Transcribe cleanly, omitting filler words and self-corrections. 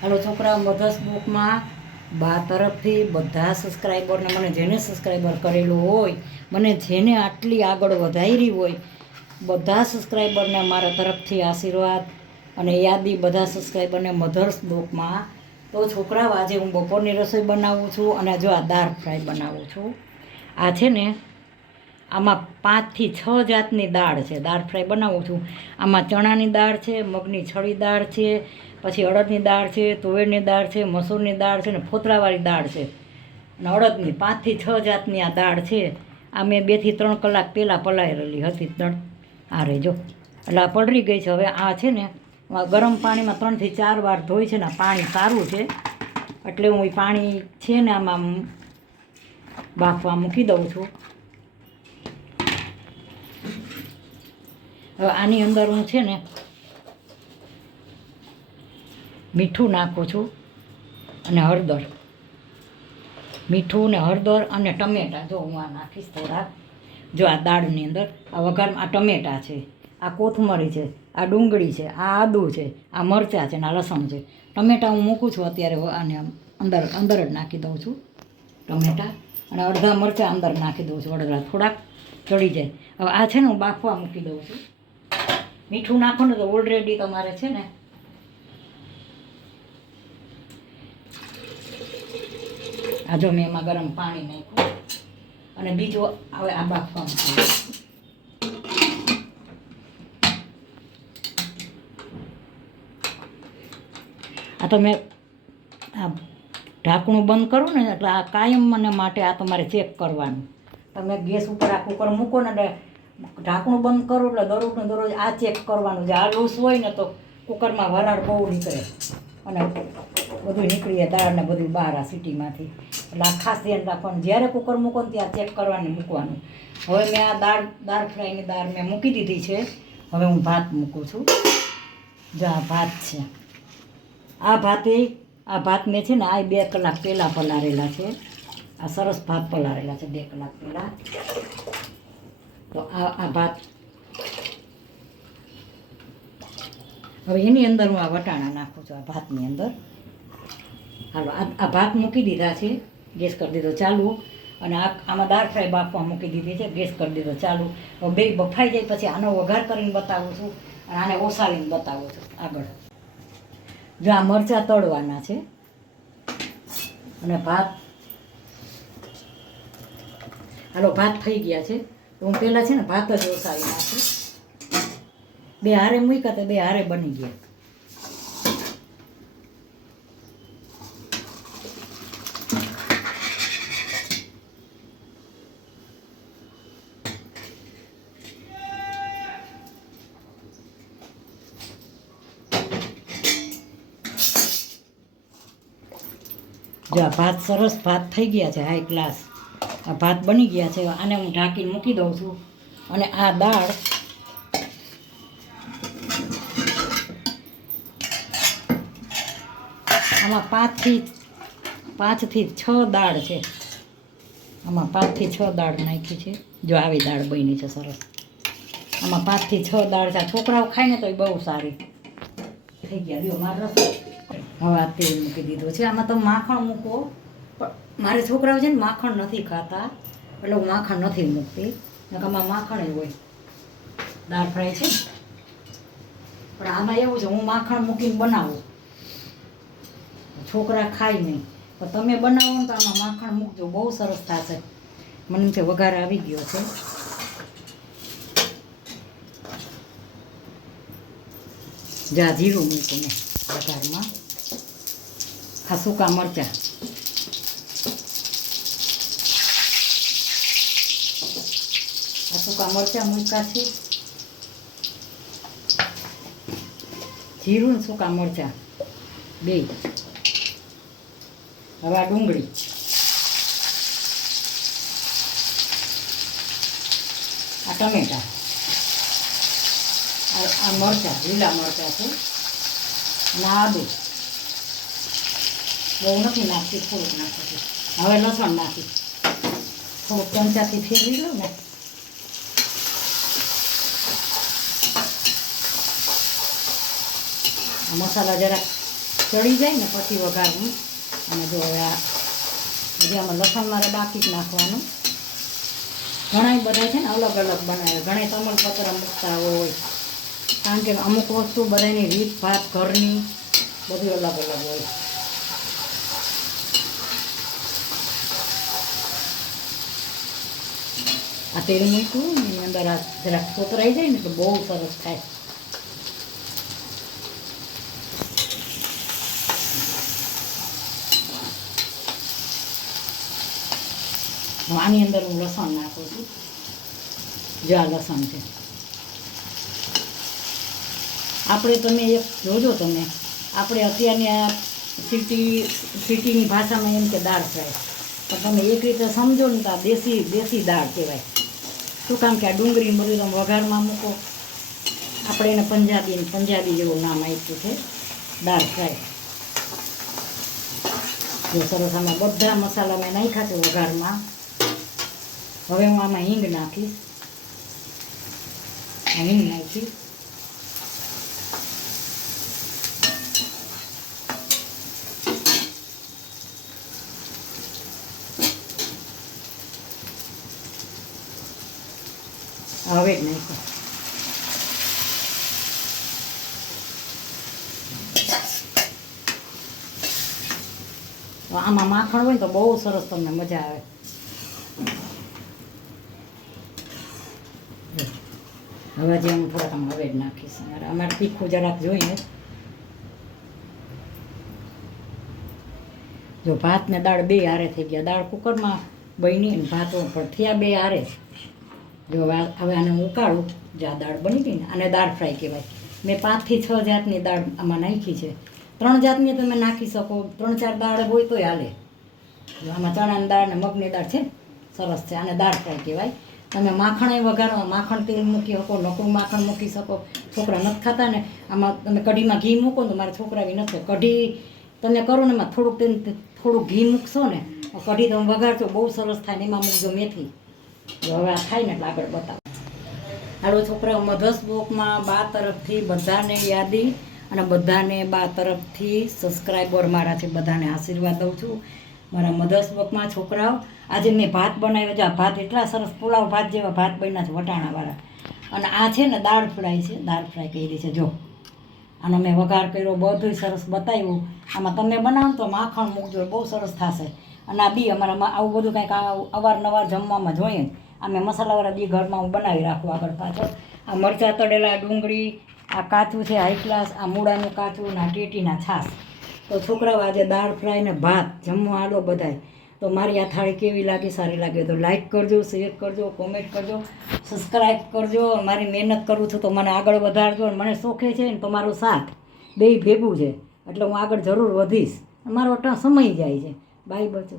હાલો છોકરા, મધર્સ બુકમાં બા તરફથી બધા સબસ્ક્રાઈબરને, મને જેને સબસ્ક્રાઈબર કરેલું હોય, મને જેને આટલી આગળ વધારી હોય, બધા સબસ્ક્રાઈબરને મારા તરફથી આશીર્વાદ અને યાદી બધા સબસ્ક્રાઈબરને મધર્સ બુકમાં. તો છોકરાઓ, આજે હું બપોરની રસોઈ બનાવું છું અને જો આ દાળ ફ્રાય બનાવું છું. આ છે ને, આમાં 5 થી 6 જાતની દાળ છે. દાળ ફ્રાય બનાવું છું. આમાં ચણાની દાળ છે, મગની છળી દાળ છે, પછી અડદની દાળ છે, તુવેરની દાળ છે, મસૂરની દાળ છે ને ફોતરાવાળી દાળ છે અને અડદની. 5 થી 6 જાતની આ દાળ છે. આ મેં 2 થી 3 કલાક પહેલાં પલાળેલી હતી. આ રેજો એટલે આ પલળી ગઈ છે. હવે આ છે ને ગરમ પાણીમાં 3 થી 4 વાર ધોઈ છે ને પાણી સારું છે એટલે હું એ પાણી છે ને આમાં બાફવા મૂકી દઉં છું. હવે આની અંદર હું છે ને મીઠું નાખું છું અને હળદર. મીઠું ને હળદર અને ટમેટાં. જો હું આ નાખીશ થોડાક. જો આ દાળની અંદર આ વઘારમાં આ ટમેટાં છે, આ કોથમરી છે, આ ડુંગળી છે, આ આદું છે, આ મરચાં છે ને આ લસણ છે. ટમેટાં હું મૂકું છું અત્યારે આને અંદર જ નાખી દઉં છું ટમેટાં, અને અડધા મરચાં અંદર નાખી દઉં છું. અડધા થોડાક ચડી જાય. હવે આ છે ને હું બાફવા મૂકી દઉં છું. મીઠું નાખો ને તો ઓલરેડી તમારે છે ને આ જો મેં એમાં ગરમ પાણી નાખ્યું અને બીજું હવે આ બાફવા મૂકી દઉં છું. આ તો મેં આ ઢાંકણું બંધ કરું ને એટલે આ કાયમ મને માટે આ તમારે ચેક કરવાનું. તમે ગેસ ઉપર આ કુકર મૂકો ને એટલે ઢાંકણું બંધ કરો એટલે દરરોજને દરરોજ આ ચેક કરવાનું છે. આ લૂસ હોય ને તો કુકરમાં વરાળ બહુ નીકળે અને બધું નીકળી જાય, દાળ ને બધું બહાર આ સીટીમાંથી. એટલે આ ખાસ ધ્યાન રાખવાનું. જ્યારે કુકર મૂકો ને ત્યાં ચેક કરવાનું મૂકવાનું. હવે મેં આ દાળ ફ્રાયની દાળ મેં મૂકી દીધી છે. હવે હું ભાત મૂકું છું. જો આ ભાત છે. આ ભાત મેં છે ને આ 2 કલાક પહેલાં પલાળેલા છે. આ સરસ ભાત પલાળેલા છે 2 કલાક પહેલાં. તો આ ભાત હવે એની અંદર હું આ વટાણા નાખું છું. આ ભાતની અંદર હાલો આ ભાત મૂકી દીધા છે. ગેસ કરી દીધો ચાલુ. અને આમાં દાળ ફ્રાય બાફવા મૂકી દીધી છે. ગેસ કરી દીધો ચાલુ. હવે બે બફાઈ જાય પછી આનો વઘાર કરીને બતાવું છું અને આને ઓસાવીને બતાવું છું આગળ. જો આ મરચાં તળવાના છે અને ભાત. હાલો ભાત થઈ ગયા છે. તો હું પહેલાં છે ને ભાત જ ઓસાવી નાખું. 2 હારે મૂક્યા તો 2 હારે બની ગયા. જો આ ભાત સરસ ભાત થઈ ગયા છે. હાઈ ક્લાસ આ ભાત બની ગયા છે. આને હું ઢાંકીને મૂકી દઉં છું. અને આ દાળ આમાં 5 થી 6 દાળ છે. આમાં 5 થી 6 દાળ નાખી છે. જો આવી દાળ બની છે સરસ. આમાં 5 થી 6 દાળ છે. છોકરાઓ ખાય ને તો એ બહુ સારી થઈ ગયા. જો મારે હવે આ તેલ મૂકી દીધું છે. આમાં તો માખણ મૂકો, પણ મારે છોકરાઓ છે ને માખણ નથી ખાતા એટલે હું માખણ નથી મૂકતી. આમાં માખણ હોય. દાળ ફ્રાય છે પણ આમાં એવું છે હું માખણ મૂકીને બનાવું. છોકરા ખાય નહીં, પણ તમે બનાવો ને તો આમાં માખણ મૂકજો, બહુ સરસ થશે. મને એમ છે વઘાર આવી ગયો છે. જા જીરું મૂકું ને વઘારમાં. આ સૂકા મરચાં. આ સૂકા મરચાં મૂક્યા છે. જીરું ને સૂકા મરચાં 2. હવે આ ડુંગળી. આ ટમેટાં. આ મરચાં, લીલા મરચાં છે. અને આદુ બહુ નથી નાખતી, થોડુંક નાખું છું. હવે લસણ નાખી થોડુંક ચમચાથી ફેરવી લો ને. મસાલા જરાક ચડી જાય ને પછી વઘારવું. અને જો હવે આ હજી આમાં લસણ મારે બાકી જ નાખવાનું. ઘણા બધા છે ને અલગ અલગ બનાવે, ઘણા તમાલપત્ર મૂકતા હોય, કારણ કે અમુક વસ્તુ બધાની રીત ભાત ઘરની બધી અલગ અલગ હોય. આ તેલ મૂકવું એની અંદર આ જરાક કોતરાઈ જાય ને તો બહુ સરસ થાય. આની અંદર હું લસણ નાખું છું. જો આ લસણ છે. આપણે તમે એક જોજો, તમે આપણે અત્યારની આ સિટીની ભાષામાં એમ કે દાળ ફ્રાય, પણ તમે એક રીતે સમજો ને તો આ દેશી દાળ કહેવાય. શું કામ કે આ ડુંગળી બધું તમે વઘારમાં મૂકો. આપણે એને પંજાબી જેવું નામ આપ્યું છે, દાળ ફ્રાય. જો સરસ આમાં બધા મસાલા મેં નાખ્યા છે વઘારમાં. હવે હું આમાં હિંગ નાખીશ. હિંગ નાખીશ. હવે જ નાખો. આમાં માખણ હોય ને તો બહુ સરસ તમને મજા આવે. હવે જે હું થોડાક આમ હવે જ નાખીશ. અમારે તીખું જરાક જોઈએ. જો ભાત ને દાળ બે હારે થઈ ગયા. દાળ કુકરમાં બની ને ભાત પણ થયા બે હારે. જો હવે આને હું ઉકાળું. જે આ દાળ બની ગઈ ને આને દાળ ફ્રાય કહેવાય. મેં 5 થી 6 જાતની દાળ આમાં નાખી છે. 3 જાતની તમે નાખી શકો, 3-4 દાળ હોય તોય હાલે. જો આમાં ચણાની દાળ ને મગની દાળ છે, સરસ છે. આને દાળ ફ્રાય કહેવાય. તમે માખણ વઘારો, માખણ તેલ મૂકી શકો, નકરું માખણ મૂકી શકો. છોકરા નથી ખાતા ને, આમાં તમે કઢીમાં ઘી મૂકો ને તો મારા છોકરા બી નથી. કઢી તમે કરો ને એમાં થોડુંક ઘી મૂકશો ને, કઢી તમે વઘારશો બહુ સરસ થાય ને. એમાં મૂકજો મેથી. જો હવે આ થાય ને એટલે આગળ બતાવો. હાલો છોકરાઓ, મધર્સ બ્લોકમાં બા તરફથી બધાને યાદી અને બધાને બા તરફથી સબસ્ક્રાઈબર મારા છે, બધાને આશીર્વાદ દઉં છું. મારા મધર્સ બ્લોકમાં છોકરાઓ, આજે મેં ભાત બનાવ્યો છે. આ ભાત એટલા સરસ પુલાવ ભાત જેવા ભાત બન્યા છે, વટાણાવાળા. અને આ છે ને દાળ ફ્રાય છે, દાળ ફ્રાય કરી છે. જો આનો મેં વઘાર કર્યો, બધું સરસ બતાવ્યું. આમાં તમે બનાવો તો માખણ મૂકજો, બહુ સરસ થશે. અને આ બી અમારામાં આવું બધું કંઈક અવારનવાર જમવામાં જોઈએ. અમે મસાલાવાળા બી ઘરમાં હું બનાવી રાખું આગળ પાછળ. આ મરચાં તળેલા, ડુંગળી, આ કાચું છે હાઈ ક્લાસ, આ મૂળાનું કાચું ને આ ટેટીના છાશ. તો છોકરાઓ આજે દાળ ફ્રાય ને ભાત જમવા હાલો બધાય. તો મારી આ થાળી કેવી લાગી, સારી લાગે તો લાઈક કરજો, શેર કરજો, કોમેન્ટ કરજો, સબસ્ક્રાઈબ કરજો. મારી મહેનત કરું છું તો મને આગળ વધારજો. અને મને શોખે છે ને તમારો સાથ બેય ભેગું છે એટલે હું આગળ જરૂર વધીશ. મારો સમય જાય છે. બાય બચો.